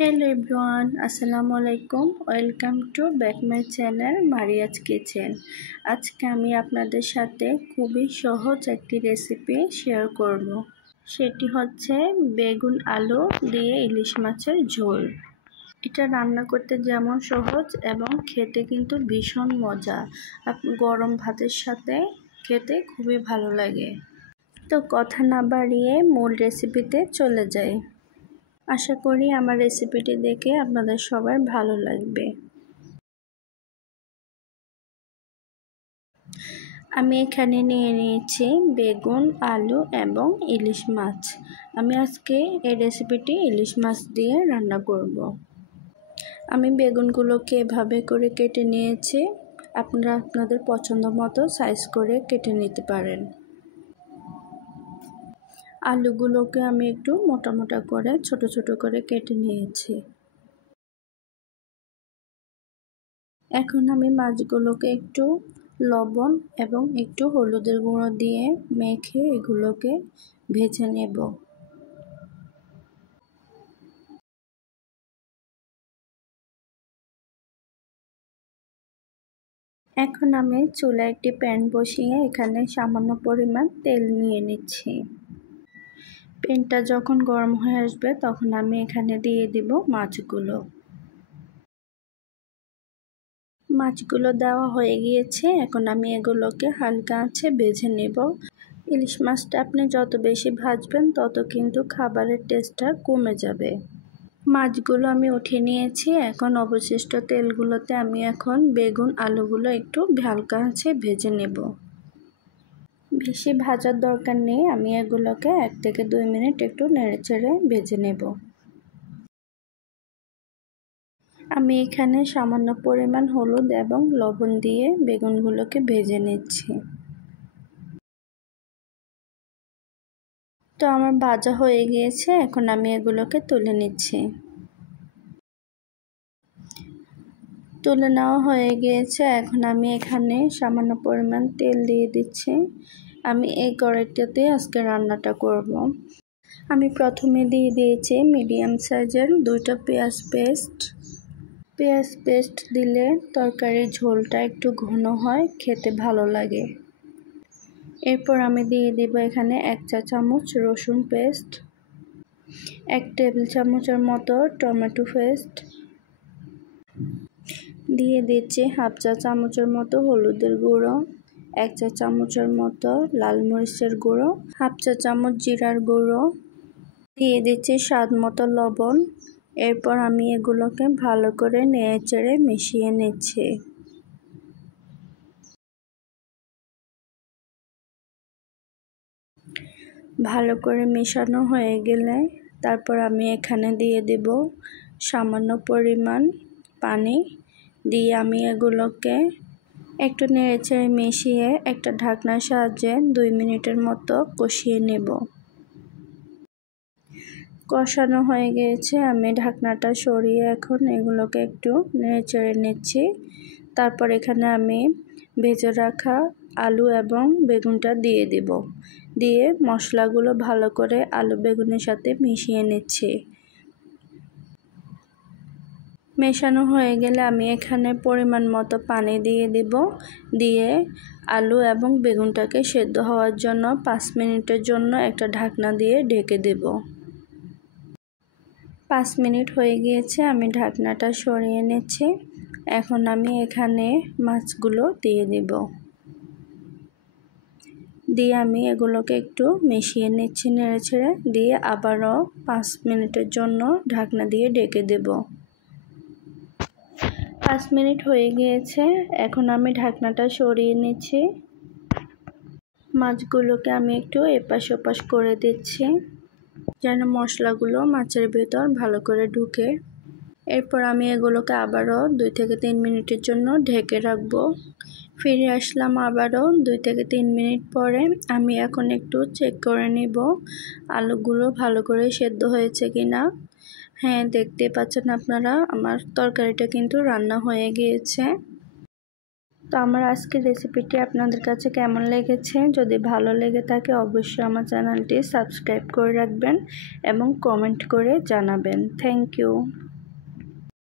Hello everyone, Assalamu alaikum. Welcome to back my channel Maria's Kitchen. আজকে আমি আপনাদের সাথে খুবই সহজ একটি রেসিপি শেয়ার করব। সেটি হচ্ছে বেগুন আলু দিয়ে ইলিশ মাছের ঝোল। এটা রান্না করতে যেমন সহজ এবং খেতে কিন্তু ভীষণ মজা। গরম ভাতের সাথে খেতে খুবই ভালো লাগে। তো কথা না বাড়িয়ে মূল রেসিপিতে চলে যাই। আশা করি আমার রেসিপিটি দেখে আপনাদের সবার ভালো লাগবে। আমি এখানে নিয়ে নিয়েছি বেগুন, আলু এবং ইলিশ মাছ। আমি আজকে এই রেসিপিটি ইলিশ মাছ দিয়ে রান্না করব। আমি বেগুনগুলোকে এভাবে করে কেটে নিয়েছি। আপনারা আপনাদের পছন্দ মতো সাইজ করে কেটে নিতে পারেন। আলুগুলোকে আমি একটু মোটা মোটা করে ছোট ছোট করে কেটে নিয়েছি। এখন আমি মাছগুলোকে একটু লবণ এবং একটু হলুদের গুঁড়ো দিয়ে মেখে এগুলোকে ভেজে নেব। এখন আমি চুলায় একটি প্যান বসিয়ে এখানে সামান্য পরিমাণ তেল নিয়ে নিচ্ছি। প্যানটা যখন গরম হয়ে আসবে তখন আমি এখানে দিয়ে দিব মাছগুলো। মাছগুলো দেওয়া হয়ে গিয়েছে। এখন আমি এগুলোকে হালকা আঁচে ভেজে নেব। ইলিশ মাছটা আপনি যত বেশি ভাজবেন তত কিন্তু খাবারের টেস্টটা কমে যাবে। মাছগুলো আমি উঠিয়ে নিয়েছি। এখন অবশিষ্ট তেলগুলোতে আমি এখন বেগুন আলুগুলো একটু হালকা আঁচে ভেজে নেব। বেশি ভাজার দরকার নেই। আমি এগুলোকে 1 থেকে 2 মিনিট একটু নেড়েচেড়ে ভেজে নেব। আমি এখানে সামান্য পরিমাণ হলুদ এবং লবণ দিয়ে বেগুনগুলোকে ভেজে নিচ্ছি। তো আমার ভাজা হয়ে গিয়েছে। এখন আমি এগুলোকে তুলে নিচ্ছি। তুলে নেওয়া হয়ে গিয়েছে। এখন আমি এখানে সামান্য পরিমাণ তেল দিয়ে দিচ্ছি। আমি এই কড়াইটাতে আজকে রান্নাটা করব। আমি প্রথমে দিয়ে দিয়েছি মিডিয়াম সাইজের 2টা পেঁয়াজ পেস্ট। পেঁয়াজ পেস্ট দিলে তরকারির ঝোলটা একটু ঘন হয়, খেতে ভালো লাগে। এরপর আমি দিয়ে দেব এখানে 1 চা চামচ রসুন পেস্ট, 1 টেবিল চামচের মতো টমেটো পেস্ট, দিয়ে দিচ্ছি 1/2 চা চামচের মতো হলুদের গুঁড়ো, 1 চা চামচের মতো লাল মরিচের গুঁড়ো, 1/2 চা চামচ জিরার গুঁড়ো, দিয়ে দিচ্ছি স্বাদ মতো লবণ। এরপর আমি এগুলোকে ভালো করে নেড়েচেড়ে মিশিয়ে নিচ্ছি। ভালো করে মেশানো হয়ে গেলে তারপর আমি এখানে দিয়ে দেব সামান্য পরিমাণ পানি। দিয়ে আমি এগুলোকে একটু নেড়েচেড়ে মিশিয়ে একটা ঢাকনার সাহায্যে 2 মিনিটের মতো কষিয়ে নেব। কষানো হয়ে গিয়েছে। আমি ঢাকনাটা সরিয়ে এখন এগুলোকে একটু নেড়েচেড়ে নিচ্ছি। তারপর এখানে আমি ভেজে রাখা আলু এবং বেগুনটা দিয়ে দেব। দিয়ে মশলাগুলো ভালো করে আলু বেগুনের সাথে মিশিয়ে নিচ্ছি। মেশানো হয়ে গেলে আমি এখানে পরিমাণ মতো পানি দিয়ে দেব। দিয়ে আলু এবং বেগুনটাকে সেদ্ধ হওয়ার জন্য 5 মিনিটের জন্য একটা ঢাকনা দিয়ে ঢেকে দেব। 5 মিনিট হয়ে গিয়েছে। আমি ঢাকনাটা সরিয়ে নিচ্ছি। এখন আমি এখানে মাছগুলো দিয়ে দেব। দিয়ে আমি এগুলোকে একটু মিশিয়ে নিচ্ছি নেড়েচেড়ে। দিয়ে আবারও 5 মিনিটের জন্য ঢাকনা দিয়ে ঢেকে দেব। 5 মিনিট হয়ে গিয়েছে। এখন আমি ঢাকনাটা সরিয়ে নিচ্ছি। মাছগুলোকে আমি একটু এপাশ ওপাশ করে দিচ্ছি যেন মশলাগুলো মাছের ভেতর ভালো করে ঢুকে। এরপর আমি এগুলোকে আবারও 2 থেকে 3 মিনিটের জন্য ঢেকে রাখবো। ফিরে আসলাম আবারও 2 থেকে 3 মিনিট পরে। আমি এখন একটু চেক করে নিব আলুগুলো ভালো করে সেদ্ধ হয়েছে কিনা। হ্যাঁ, দেখতে পাচ্ছেন আপনারা আমার তরকারিটা কিন্তু রান্না হয়ে গিয়েছে। তো আমার আজকের রেসিপিটি আপনাদের কাছে কেমন লেগেছে? যদি ভালো লেগে থাকে অবশ্যই আমার চ্যানেলটি সাবস্ক্রাইব করে রাখবেন এবং কমেন্ট করে জানাবেন। Thank you.